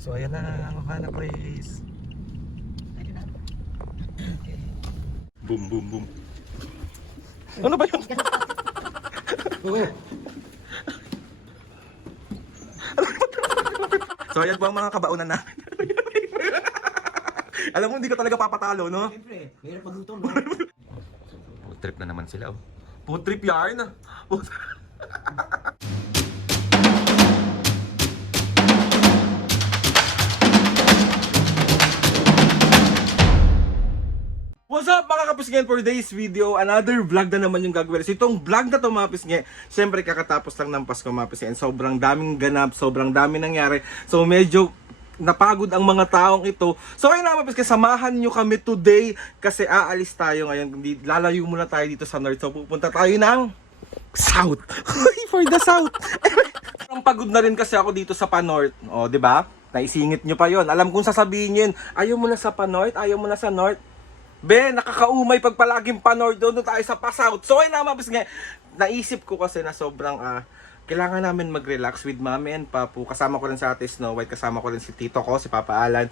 So ayan na ang Ohana Place. Boom, boom, boom. Ano ba yun? So ayan po ang mga kabaunan namin. Alam mo, hindi ka talaga papatalo, no? Siyempre, mahirap magluto, no? Food trip na naman sila, oh. Food trip yarn. What's up mga kapisngen, for today's video, another vlog na naman yung gagawin. So itong vlog na to mga kapisngen, syempre kakatapos lang ng Pasko mga kapisngen. Sobrang daming ganap, sobrang daming nangyari. So medyo napagod ang mga taong ito. So ayun na mga kapisngen, samahan nyo kami today kasi aalis tayo ngayon. Lalayo muna tayo dito sa north. So pupunta tayo ng south. For the south. Ang pagod na rin kasi ako dito sa pa-north. O, di ba? Naisingit nyo pa yon. Alam kong sasabihin nyo yun, ayaw mo na sa pa-north, ayaw mo na sa north. Be, nakakaumay pag palaging pa-north, doon tayo sa pa-south. So ayun na mga kapisngen, naisip ko kasi na sobrang kailangan namin mag-relax with Mami and Papu. Kasama ko rin sa Ate Snow White, kasama ko rin si Tito ko, si Papa Alan.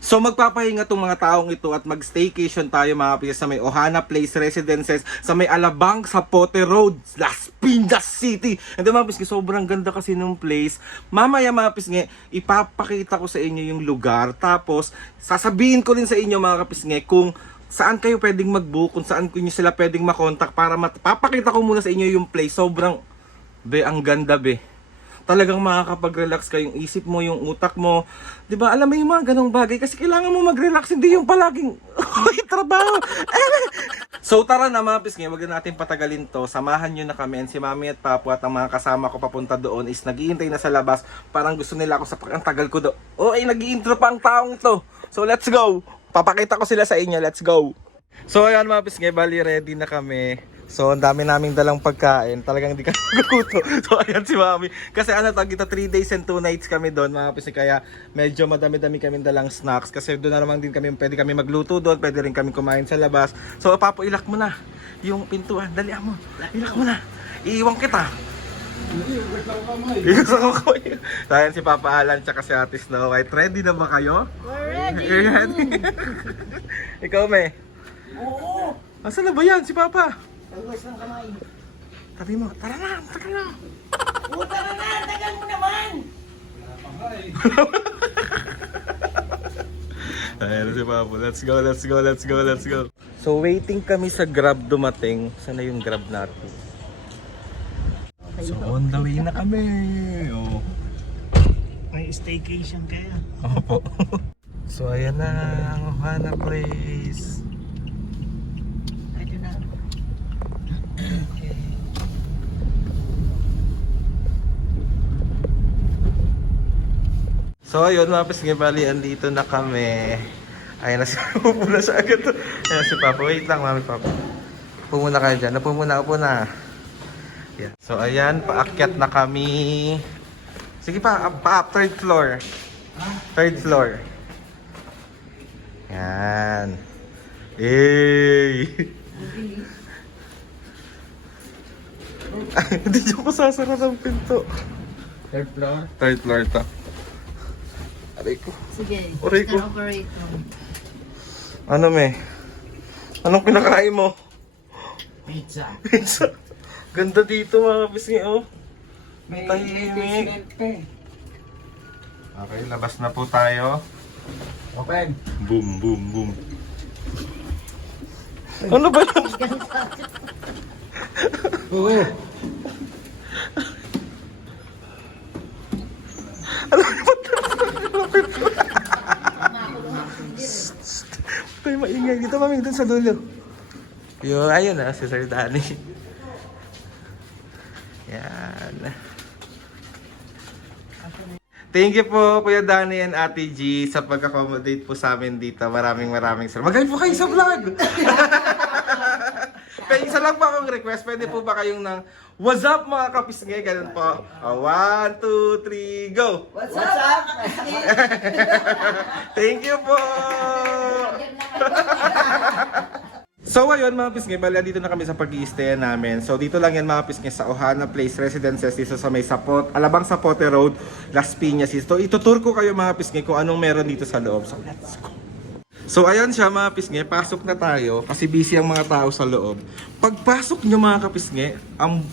So magpapahinga tong mga taong ito at mag-staycation tayo mga kapisngen sa may Ohana Place Residences sa may Alabang sa Pote Road, Las Piñas City. And then mga kapisngen, sobrang ganda kasi ng place. Mamaya mga kapisngen, ipapakita ko sa inyo yung lugar. Tapos sasabihin ko rin sa inyo mga kapisngen kung saan kayo pwedeng mag-book, kung saan ko nyo sila pwedeng makontak para papakita ko muna sa inyo yung place. Sobrang, be, ang ganda, be. Talagang makakapag-relax ka, yung isip mo, yung utak mo. 'Di ba? Alam mo yung mga ganong bagay kasi kailangan mo mag-relax, hindi yung palaging trabaho. So tara na mga kapisngen, wag na natin patagalin to. Samahan nyo na kami, and si Mami at Papu at ang mga kasama ko papunta doon is nag-iintay na sa labas. Parang gusto nila ako sa ang tagal ko doon. Oh, ay nag-iintro pa ang taong ito. So let's go. Papakita ko sila sa inyo. Let's go. So ayan mga kapisngen, bali ready na kami. So ang dami naming dalang pagkain. Talagang hindi kami maguguto. So ayan si Mami. Kasi ano tag ito, 3 days and 2 nights kami doon mga kapisngen. Kaya medyo madami-dami kami dalang snacks. Kasi doon na naman din kami, pwede kami magluto doon. Pwede rin kami kumain sa labas. So Papu, ilak mo na yung pintuan. Dalian mo. Ilak mo na. Iiwan kita. Iiwas ako kamay. So ayan si Papa Alan tsaka si Ate Snow White. Ready na ba kayo? We're Ready. Ikaw, me? Oo! Asan na ba yan si Papa? Tagwas ng kamay. Tabi mo, tara na, tara na. Puta ka na! Tagal mo naman! Ayan si Papa, let's go, let's go, let's go, let's go. So waiting kami sa Grab dumating. Sana yung Grab natin. So on the way na kami. Oh. May staycation kaya. Opo. So ayan na ang Ohana Place. Ito na. So ayun mga kapisngen, bali andito na kami. Ayan na si Upo na sa agad to. Ayan si Papa, wait lang Mami Papa. Upo muna kayo dyan, upo muna. Yeah. So ayan, paakyat na kami. Sige pa, third floor. Third floor. Yan. Hey! Hindi ko sasara ng pinto. Third floor? Third floor to. Aray ko. Sige, Aray ko. operate mo. Ano me? Anong pinakain mo? Pizza. Pizza. Ganda dito mga kapisngen, oh. May Tahimik. basement pa eh. Okay, labas na po tayo. Open. Boom, boom, boom. Ano ba yun? Oo. Tayo maingay dito, Mami, dun sa dulo. Ayun na, si Sir Danny. Yan. Thank you po Kuya Danny and Ate G sa pag-accommodate po sa amin dito. Maraming salamat. Magaling po kayo sa vlog! Pero isa lang pa akong request. Pwede po ba kayong ng what's up mga kapisngen? Ganun po. 1, 2, 3, go! What's up? Thank you po! So ayun mga pisngi, bali dito na kami sa pag-i-stay namin. So dito lang yan mga pisngi sa Ohana Place Residences dito sa may Alabang Sapote Road, Las Piñas. So itutur ko kayo mga pisngi kung anong meron dito sa loob. So let's go. So ayan siya mga pisngi, pasok na tayo kasi busy ang mga tao sa loob. Pagpasok nyo mga kapisngi, ang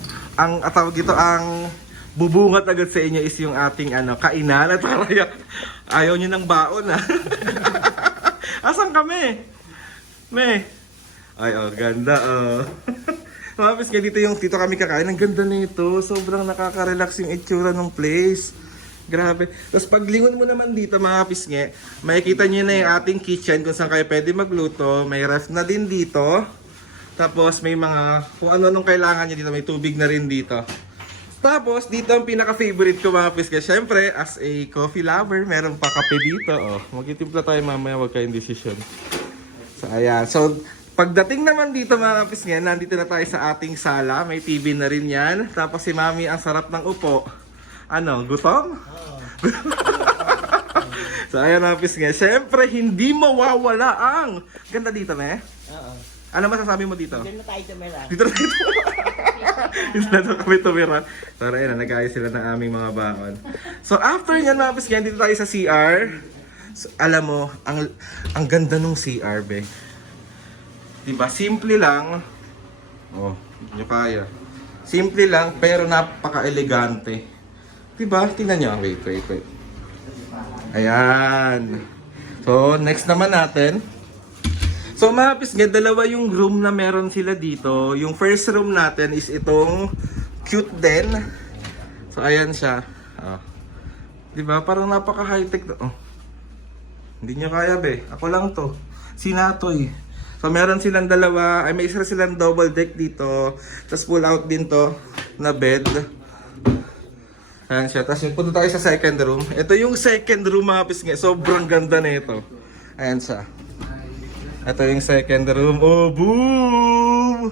tawag dito, ang bubungat agad sa inyo is yung ating kainan at ayaw nyo ng baon ha. Asan kami? Ay, ganda, Mga pisngi, dito kami kakain. Ang ganda nito. Sobrang nakaka-relax yung itsura ng place. Grabe. Tapos paglingon mo naman dito, mga pisngi, makikita nyo na yung ating kitchen kung saan kayo pwede magluto. May ref na din dito. Tapos may mga, kung ano-anong kailangan nyo dito. May tubig na rin dito. Tapos, dito ang pinaka-favorite ko, mga pisngi. Siyempre, as a coffee lover, meron pa kape dito. Magtitimpla tayo mamaya, wag kayong decision. So, ayan. So, pagdating naman dito mga kapisngi, nandito na tayo sa ating sala. May TV na rin yan. Tapos si Mami, ang sarap ng upo. Gutom? So ayan mga kapisngi. Siyempre, hindi mawawala ang... Ganda dito, me? Oo. Ano masasabi mo dito? Dito na tayo tumira. Dito na tayo. Dito na kami tumira. Pero ayan, nag-ayos sila ng aming mga baon. So after nyan mga kapisngi, dito tayo sa CR. So, alam mo, ang ganda nung CR, be. Diba? Simple lang. Hindi nyo kaya. Simple lang, pero napaka-elegante. Diba? Tingnan nyo. Wait. Ayan. So, next naman natin. So, mga pisngi, dalawa yung room na meron sila dito. Yung first room natin is itong cute din. So, ayan siya. Diba? Parang napaka-high-tech. Hindi nyo kaya, be. Ako lang to. Sinatoy. So meron silang dalawa, may isa silang double deck dito. Tapos pull out din to na bed. Ayan siya. Tapos punta tayo sa second room. Ito yung second room mga pisngi. Sobrang ganda na ito. Ayan siya. Ito yung second room. Boom!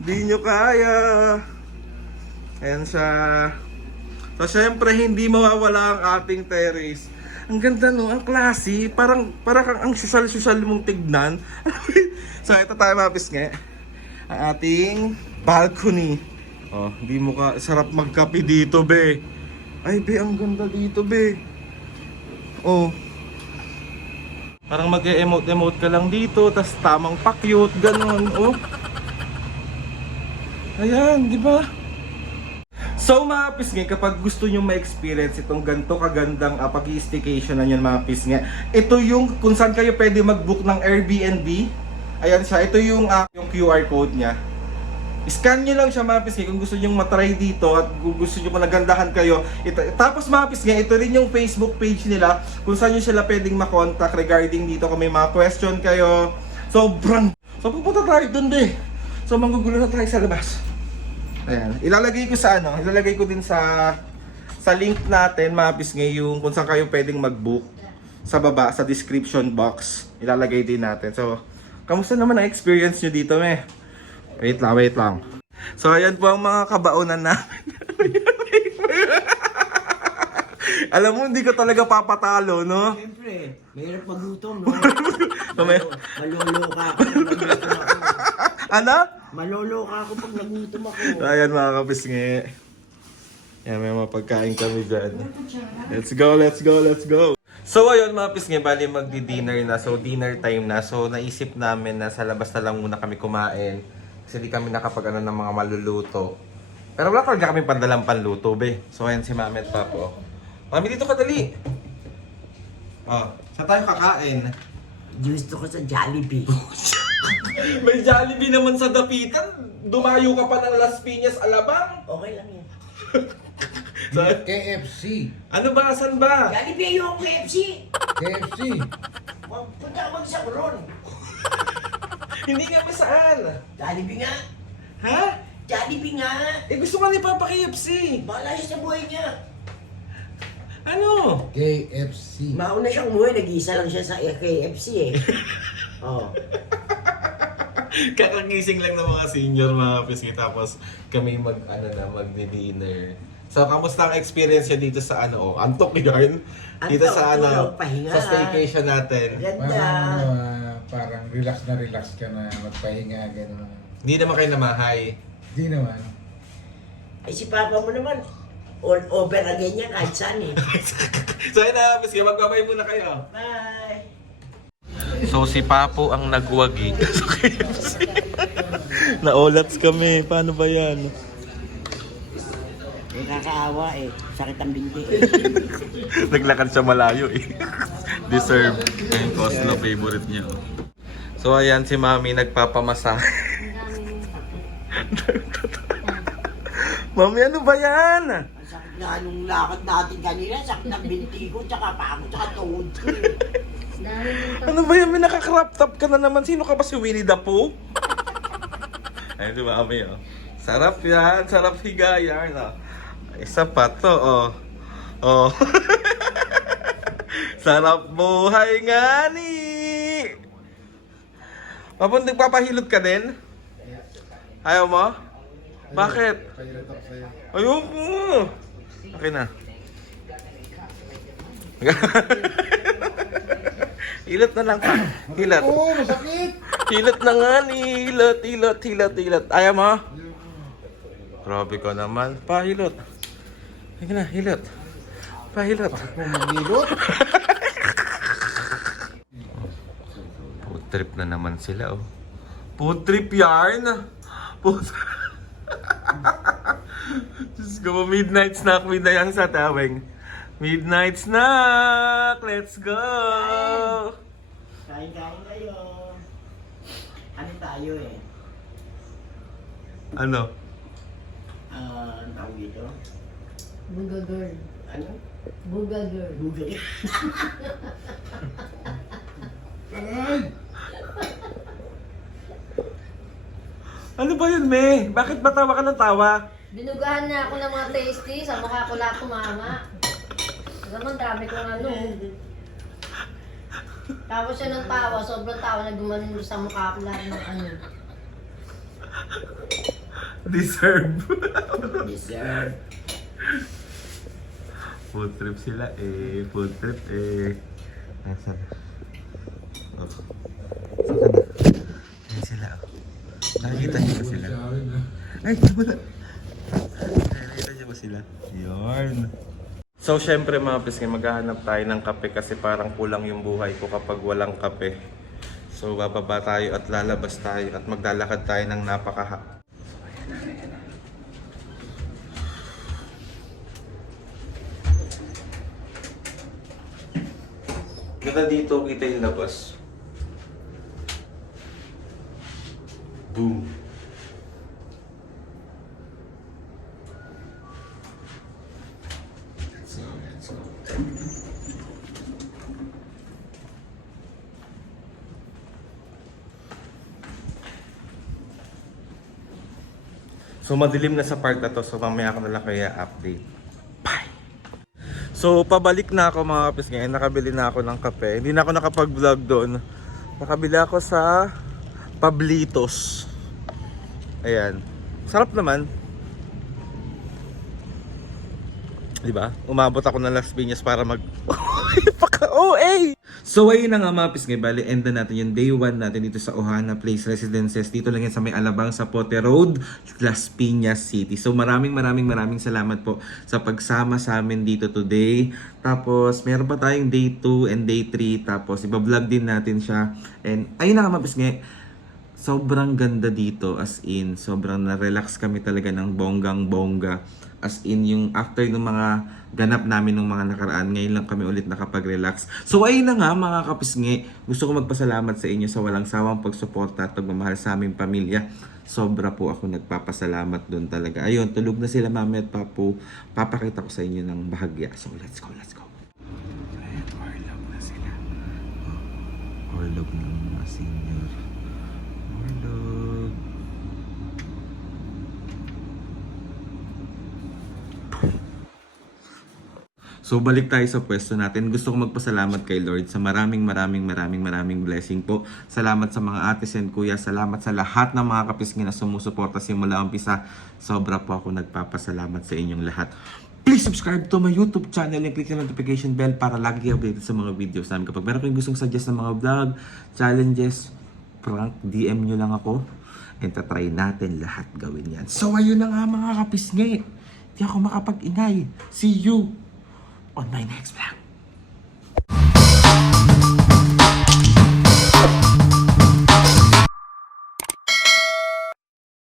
Di nyo kaya. Ayan siya. So syempre hindi mawawala ang ating terrace. Ang ganda no, ang classy, parang kang ang social mong tignan. So ito tayo mga pisngi. Ang ating balcony. Di mo sarap magkape dito, be. Ay, be, ang ganda dito, be. Parang mag-emote ka lang dito, tas tamang pa-cute, ganun, Ayan, di ba? So mga pisngi, kapag gusto nyo ma-experience itong ganito kagandang pag-i-staycation na yan mga pisngi, ito yung kung saan kayo pwede mag-book ng Airbnb. Ayan siya, ito yung QR code niya. Scan nyo lang siya mga pisngi kung gusto nyo matry dito at kung gusto nyo nagandahan kayo. Tapos mga pisngi, ito rin yung Facebook page nila kung saan nyo sila pwedeng makontak regarding dito kung may mga question kayo. So pupunta tayo dun, be. So manggugulo na tayo sa labas. Ayan. Ilalagay ko din sa link natin, mga pisngi, yung kung saan kayo pwedeng mag-book sa baba, sa description box. Ilalagay din natin. So, kamusta naman ang experience nyo dito, me? Wait lang. So, ayan po ang mga kabaonan namin. Alam mo, hindi ka talaga papatalo, no? Siyempre, mahirap magutom, no? Malolo ka ako pag nagutom ako. Ano? Malolo ka ako pag nagutom ako. Ayan mga kapisngi. Ayan, may mga pagkain kami dyan. Let's go. So ayun mga pisngi, bali magdi-dinner na. So dinner time na. So naisip namin na sa labas na lang muna kami kumain. Kasi di kami nakapag-ano ng mga maluluto. Pero wala talaga kami pandalang panluto, be. So ayan si Mami at Papo. Mami, dito ka dali. Saan tayo kakain? Gusto ko sa Jollibee. May Jollibee naman sa dapitan. Dumayo ka pa ng Las Piñas, Alabang. Okay lang yun. KFC. Ano ba? Saan ba? Jollibee yung KFC. KFC. Punta ka sa Coron. Hindi nga ba saan? Jollibee nga. Ha? Jollibee nga. Gusto nga ni Papa KFC. Bahala siya sa buhay niya. Ano? KFC. Mauna siyang umuwi, nag-iisa lang siya sa KFC eh. Kakagising lang ng mga senior mga pisngi tapos kami magdi-dinner. So, kamusta ang experience niya dito sa antok yarn? Dito Antok, sa tulog, pahinga. sa staycation natin. Ganda. parang relax ka na magpahinga, gano'n. Hindi naman kayo namahay. Di naman. Ay si Papa mo naman, all over again niya kahit saan eh. So ayun na, miski magbabay muna kayo. Bye! So si Papo ang nagwagi. Naolats kami. Paano ba yan? Nakakaawa eh, sakit ang binti. Naglakad siya malayo eh. Deserve. Yung Cosmo favorite niya. So ayan si Mami nagpapamasa. Mami, ano ba yan? Ang sakit nga nung lakad natin kanina, sakit ang binti ko, tsaka pa ako, tsaka tuhod ko eh. Ano ba yan? May naka-crop top ka na naman. Sino ka ba, si Winnie the Pooh? Ayun si Mami oh. Sarap yan. Sarap higayan oh. Isa pa to oh. Oh. Sarap buhay nga ni. Mapun, nagpapahilot ka din? Ayaw mo? Bakit? Ayoko. Okay na. Hilot na lang pa. Hilot. Oo, masakit! Hilot na nga ni. Hilot. Ayaw mo? Grabe ka naman. Pahilot. Sige na, hilot. Pahilot. Pumangilot? Food trip na naman sila oh. Food trip yarn. Food... Diyos ko, midnight snack with na yan sa taweng. Midnight snack! Let's go! Kain kayo. Ano tayo eh? Ano? Ang tawag dito? Buga girl. Ano? Buga girl. Google. Aray! Ano ba yun, Me? Bakit ba tawa ka ng tawa? Binugahan niya ako ng mga tasty. Sa mukha ko lang kumama. Naman dami kong ano. Tapos siya ng tawa. Sobrang tawa na gumanin sa mukha ko lang ng ano. Deserve. Deserve. Food trip sila eh. Food trip eh. Nasaan? Oh. Saan ka na? Ayan sila oh. Nakikita niyo ba sila? Ay, wala. Nakikita niyo ba sila? Yarn. So, syempre mga pisngi, maghahanap tayo ng kape kasi parang kulang yung buhay ko kapag walang kape. So, bababa tayo at lalabas tayo at maglalakad tayo ng napakaha. Ganda dito, kita yung labas. Boom. Let's go. So madilim na sa part na to, so mamaya ko na lang kaya update. Bye! So pabalik na ako mga kapis ngayon, nakabili na ako ng kape. Hindi na ako nakapag-vlog doon. Nakabili ako sa Pablitos. Ayan. Sarap naman. Diba? Umabot ako ng Las Piñas para mag... Paka-OA! So ayun na nga mga pisngay, bali end na natin yung day 1 natin dito sa Ohana Place Residences. Dito lang yan sa may Alabang sa Pote Road, Las Piñas City. So maraming salamat po sa pagsama sa amin dito today. Tapos meron pa tayong day 2 and day 3. Tapos iba-vlog din natin siya. And ayun na nga mga pisngay, sobrang ganda dito, as in sobrang na-relax kami talaga ng bonggang-bongga. As in yung after ng mga ganap namin ng mga nakaraan, ngayon lang kami ulit nakapag-relax. So ayun na nga mga kapisngi, gusto ko magpasalamat sa inyo sa walang sawang pagsuporta at pagmamahal sa aming pamilya. Sobra po ako nagpapasalamat doon talaga. Ayun, tulog na sila mami at papu. Papakita ko sa inyo ng bahagya. So let's go. Ayan, orlog na sila. Orlog ng mga senior. Orlog. So balik tayo sa pwesto natin. Gusto ko magpasalamat kay Lord sa maraming blessing po. Salamat sa mga ates and kuya. Salamat sa lahat ng mga kapisngi na sumusuporta simula umpisa. Sobra po ako nagpapasalamat sa inyong lahat. please subscribe to my YouTube channel and click the notification bell para lagi kayo updated sa mga videos namin. Kapag meron kayong gustong suggest ng mga vlog, challenges, prank, DM nyo lang ako. And tatry natin lahat gawin yan. So ayun na nga mga kapisngi. Di ako makapag-ingay. See you on my next vlog.